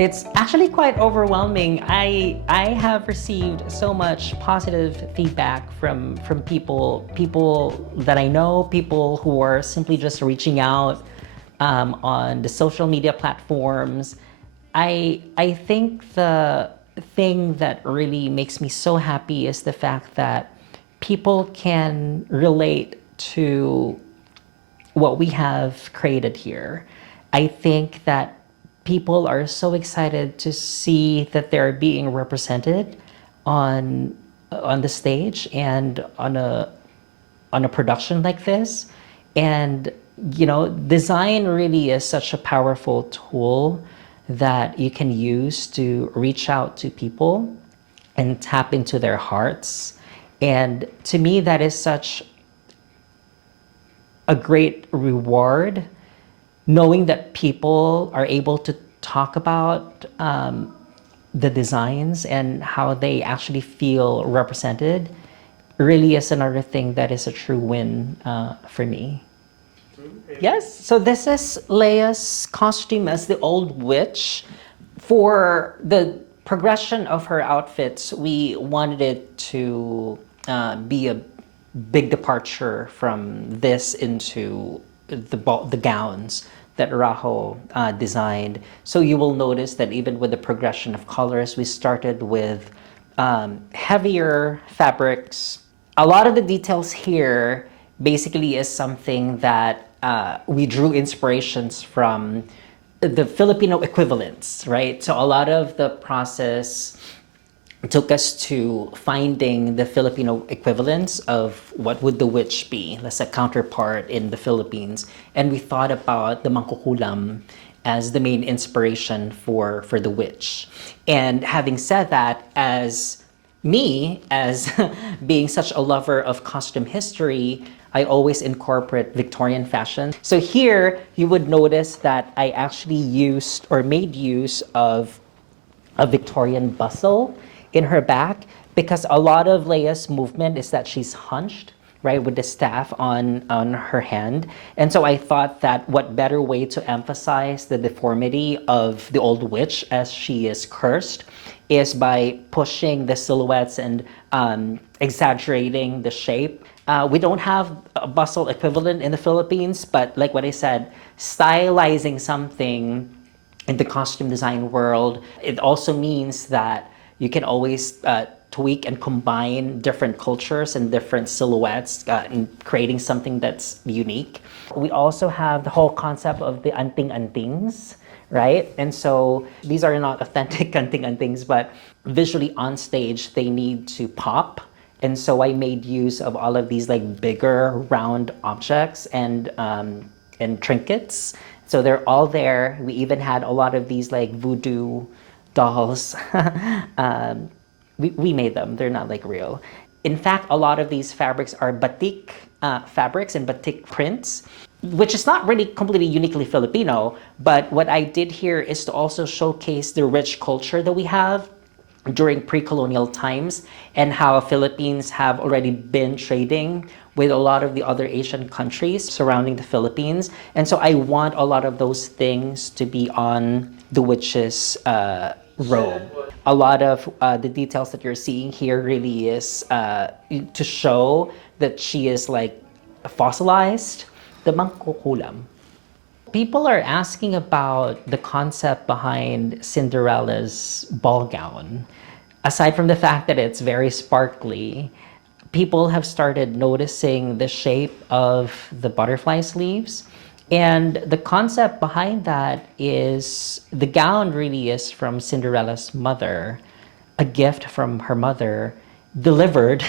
It's actually quite overwhelming. I have received so much positive feedback from people that I know, people who are simply just reaching out on the social media platforms. I think the thing that really makes me so happy is the fact that people can relate to what we have created here. I think that people are so excited to see that they're being represented on on the stage and on a production like this. And design really is such a powerful tool that you can use to reach out to people and tap into their hearts. And to me, that is such a great reward, knowing that people are able to talk about the designs and how they actually feel represented really is another thing that is a true win for me. Yes, so this is Leia's costume as the old witch. For the progression of her outfits, we wanted it to be a big departure from this into the gowns that Raho designed. So you will notice that even with the progression of colors, we started with heavier fabrics. A lot of the details here basically is something that we drew inspirations from the Filipino equivalents, right? So a lot of the process took us to finding the Filipino equivalents of what would the witch be, that's a counterpart in the Philippines. And we thought about the mangkukulam as the main inspiration for the witch. And having said that, as me, as being such a lover of costume history, I always incorporate Victorian fashion. So here, you would notice that I actually used or made use of a Victorian bustle in her back, because a lot of Leia's movement is that she's hunched, right, with the staff on her hand. And so I thought that what better way to emphasize the deformity of the old witch as she is cursed is by pushing the silhouettes and exaggerating the shape. We don't have a bustle equivalent in the Philippines, but like what I said, stylizing something in the costume design world, it also means that you can always tweak and combine different cultures and different silhouettes in creating something that's unique. We also have the whole concept of the anting-antings, right? And so these are not authentic anting-antings, but visually on stage, they need to pop. And so I made use of all of these like bigger round objects and trinkets. So they're all there. We even had a lot of these like voodoo dolls. We made them. They're not like real. In fact, a lot of these fabrics are batik fabrics and batik prints, which is not really completely uniquely Filipino. But what I did here is to also showcase the rich culture that we have during pre-colonial times and how Philippines have already been trading with a lot of the other Asian countries surrounding the Philippines. And so I want a lot of those things to be on the witch's robe. A lot of the details that you're seeing here really is to show that she is like fossilized, the mangkukulam. People are asking about the concept behind Cinderella's ball gown. Aside from the fact that it's very sparkly, people have started noticing the shape of the butterfly sleeves. And the concept behind that is the gown really is from Cinderella's mother, a gift from her mother delivered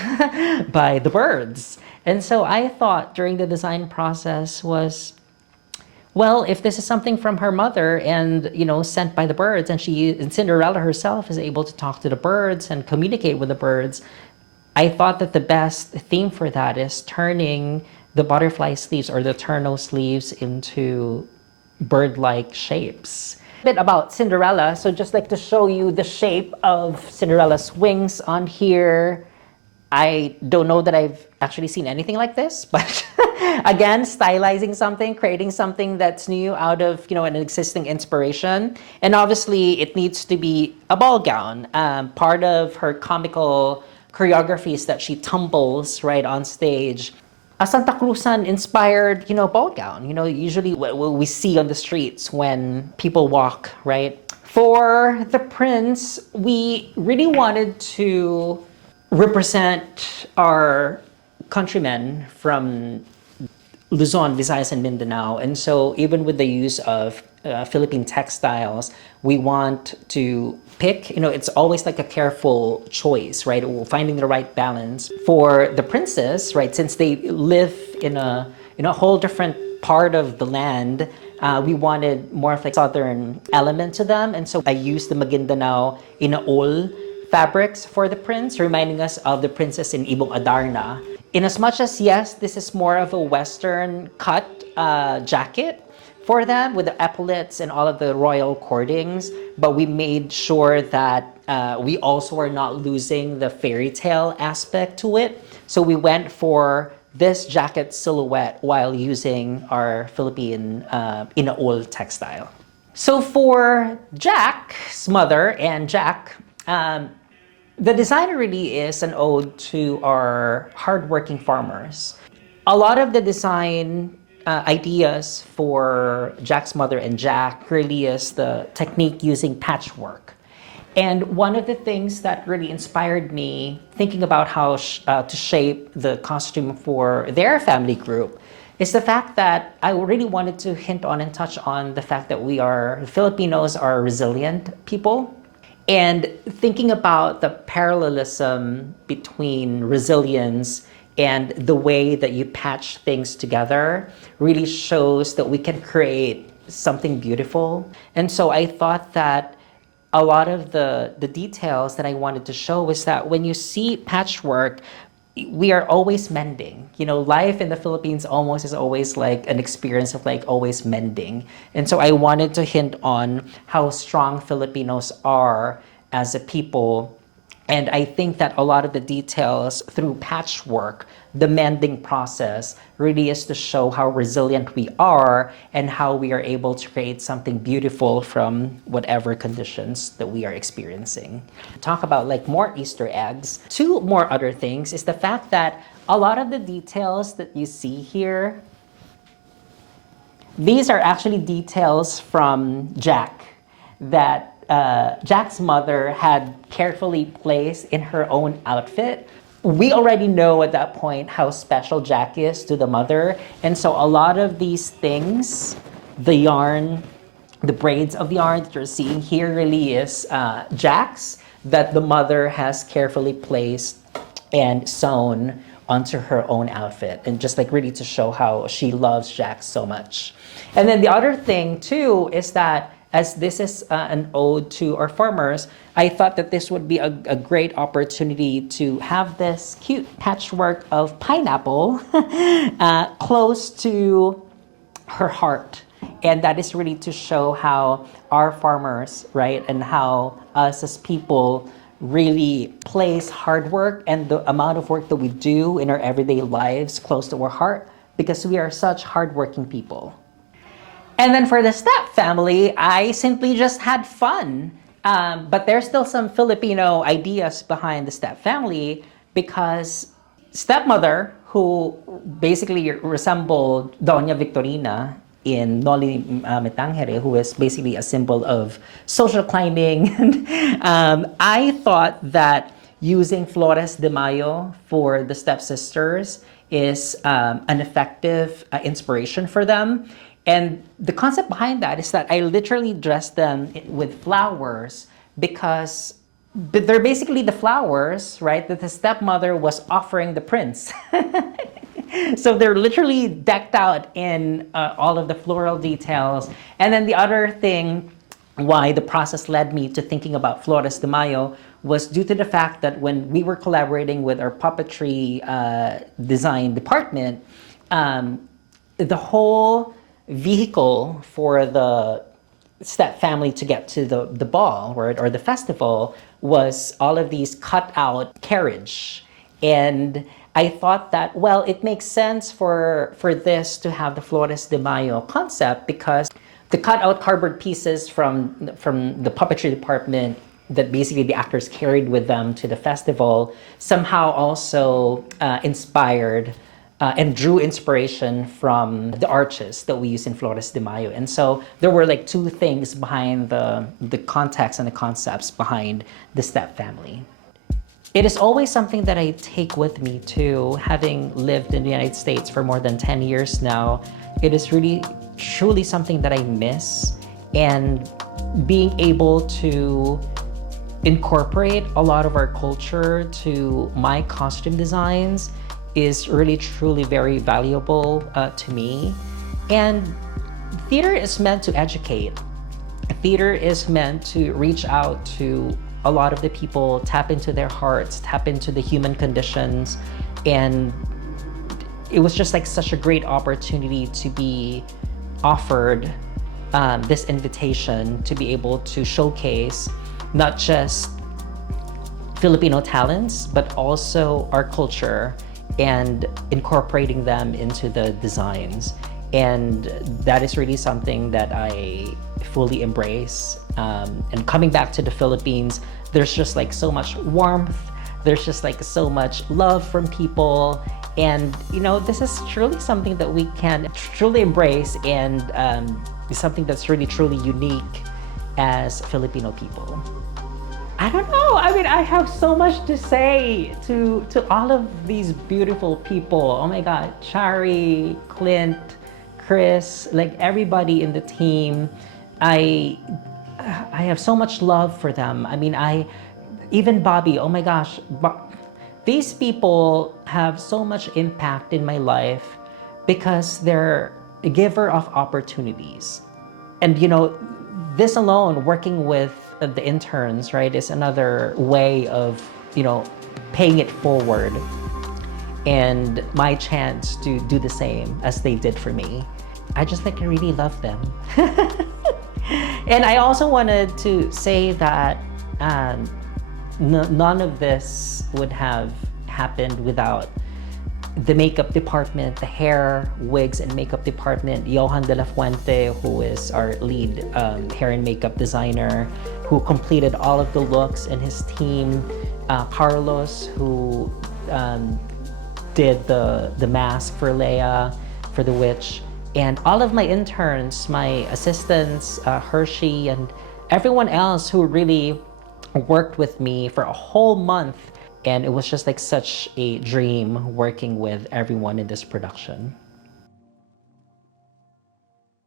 by the birds. And so I thought during the design process was, well, if this is something from her mother and sent by the birds, and Cinderella herself is able to talk to the birds and communicate with the birds, I thought that the best theme for that is turning the butterfly sleeves or the turno sleeves into bird-like shapes. A bit about Cinderella, so just like to show you the shape of Cinderella's wings on here. I don't know that I've actually seen anything like this, but Again, stylizing something, creating something that's new out of, an existing inspiration. And obviously, it needs to be a ball gown. Part of her comical choreography is that she tumbles right on stage. A Santa Cruzan inspired, ball gown, usually what we see on the streets when people walk, right? For the prince, we really wanted to represent our countrymen from Luzon, Visayas, and Mindanao. And so even with the use of Philippine textiles, we want to pick, it's always like a careful choice, right? Finding the right balance. For the princes, right, since they live in a whole different part of the land, we wanted more of like southern element to them. And so I used the Maguindanao Inaol fabrics for the prince, reminding us of the princess in Ibong Adarna. In as much as, yes, this is more of a Western cut jacket for them with the epaulets and all of the royal cordings, but we made sure that we also are not losing the fairy tale aspect to it. So we went for this jacket silhouette while using our Philippine Inaol textile. So for Jack's mother and Jack, the design really is an ode to our hardworking farmers. A lot of the design ideas for Jack's mother and Jack really is the technique using patchwork. And one of the things that really inspired me thinking about how to shape the costume for their family group is the fact that I really wanted to hint on and touch on the fact that Filipinos are resilient people. And thinking about the parallelism between resilience and the way that you patch things together really shows that we can create something beautiful. And so I thought that a lot of the details that I wanted to show is that when you see patchwork, we are always mending. Life in the Philippines almost is always like an experience of like always mending. And so I wanted to hint on how strong Filipinos are as a people. And I think that a lot of the details through patchwork, the mending process, really is to show how resilient we are and how we are able to create something beautiful from whatever conditions that we are experiencing. Talk about like more Easter eggs. Two more other things is the fact that a lot of the details that you see here, these are actually details from Jack that Jack's mother had carefully placed in her own outfit. We already know at that point how special Jack is to the mother. And so a lot of these things, the yarn, the braids of the yarn that you're seeing here really is Jack's that the mother has carefully placed and sewn onto her own outfit. And just like really to show how she loves Jack so much. And then the other thing too is that as this is an ode to our farmers, I thought that this would be a great opportunity to have this cute patchwork of pineapple close to her heart. And that is really to show how our farmers, right, and how us as people really place hard work and the amount of work that we do in our everyday lives close to our heart because we are such hardworking people. And then for the step family, I simply just had fun. But there's still some Filipino ideas behind the step family because stepmother, who basically resembled Doña Victorina in Noli Metangere, who is basically a symbol of social climbing. I thought that using Flores de Mayo for the stepsisters is an effective inspiration for them. And the concept behind that is that I literally dressed them with flowers because they're basically the flowers, right, that the stepmother was offering the prince. So they're literally decked out in all of the floral details. And then the other thing why the process led me to thinking about Flores de Mayo was due to the fact that when we were collaborating with our puppetry design department, the whole vehicle for the step family to get to the ball or the festival was all of these cut out carriage. And I thought that, well, it makes sense for this to have the Flores de Mayo concept because the cut out cardboard pieces from the puppetry department that basically the actors carried with them to the festival somehow also inspired and drew inspiration from the arches that we use in Flores de Mayo. And so there were like two things behind the context and the concepts behind the step family. It is always something that I take with me too, having lived in the United States for more than 10 years now. It is really, truly something that I miss. And being able to incorporate a lot of our culture to my costume designs is really, truly very valuable to me. And theater is meant to educate. Theater is meant to reach out to a lot of the people, tap into their hearts, tap into the human conditions. And it was just like such a great opportunity to be offered this invitation to be able to showcase not just Filipino talents, but also our culture and incorporating them into the designs. And that is really something that I fully embrace. And coming back to the Philippines, there's just like so much warmth, there's just like so much love from people. And this is truly something that we can truly embrace and is something that's really truly unique as Filipino people. I don't know. I mean, I have so much to say to all of these beautiful people. Oh my God, Chari, Clint, Chris, like everybody in the team. I have so much love for them. I mean, even Bobby, oh my gosh, these people have so much impact in my life because they're a giver of opportunities. And this alone, working with the interns, right, is another way of, paying it forward and my chance to do the same as they did for me. I just like really love them. And I also wanted to say that none of this would have happened without the makeup department, the hair, wigs, and makeup department. Johan de la Fuente, who is our lead hair and makeup designer, who completed all of the looks, and his team. Carlos, who did the mask for Leia, for the witch. And all of my interns, my assistants, Hershey, and everyone else who really worked with me for a whole month. And it was just like such a dream working with everyone in this production.